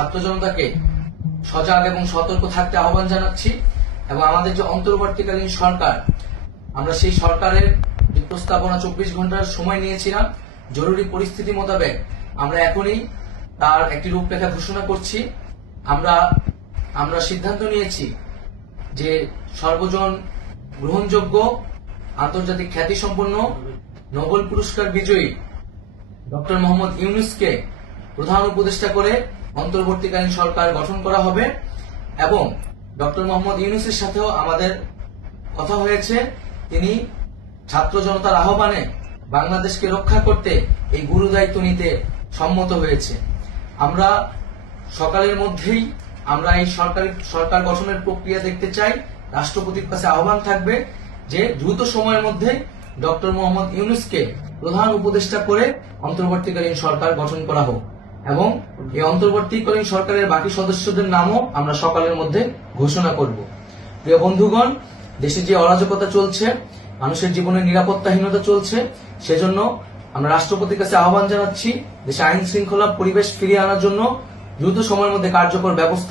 ছাত্র জনতাকে সজাগ এবং সতর্ক থাকতে আহ্বান জানাচ্ছি এবং আমাদের যে অন্তর্বর্তীকালীন সরকার, আমরা সেই সরকারের প্রস্তাবনা 24 ঘন্টার সময় নিয়েছিলাম। জরুরি পরিস্থিতি মোতাবেক আমরা এখনই তার একটি রূপরেখা ঘোষণা করছি। আমরা সিদ্ধান্ত নিয়েছি যে সর্বজন গ্রহণযোগ্য আন্তর্জাতিক খ্যাতিসম্পন্ন নোবেল পুরস্কার বিজয়ী ডক্টর মোহাম্মদ ইউনূসকে প্রধান উপদেষ্টা করে অন্তর্বর্তীকালীন সরকার গঠন করা হবে এবং ডক্টর মোহাম্মদ ইউনূসের সাথেও আমাদের কথা হয়েছে। তিনি ছাত্র জনতার আহ্বানে বাংলাদেশকে রক্ষা করতে এই গুরু দায়িত্ব নিতে সম্মত হয়েছে। আমরা সকালের মধ্যেই আমরা এই সরকার গঠনের প্রক্রিয়া দেখতে চাই। রাষ্ট্রপতির কাছে আহ্বান থাকবে যে দ্রুত সময়ের মধ্যে ডক্টর মোহাম্মদ ইউনূসকে প্রধান উপদেষ্টা করে অন্তর্বর্তীকালীন সরকার গঠন করা হোক এবং এই অন্তর্বর্তীকালীন সরকারের বাকি সদস্যদের নামও আমরা সকালের মধ্যে ঘোষণা করব। প্রিয় বন্ধুগণ, দেশে যে অরাজকতা চলছে, মানুষের জীবনের নিরাপত্তাহীনতা চলছে, সেজন্য আমরা রাষ্ট্রপতির কাছে আহ্বান জানাচ্ছি দেশে আইন শৃঙ্খলা পরিবেশ ফিরিয়ে আনার জন্য দ্রুত সময়ের মধ্যে কার্যকর ব্যবস্থা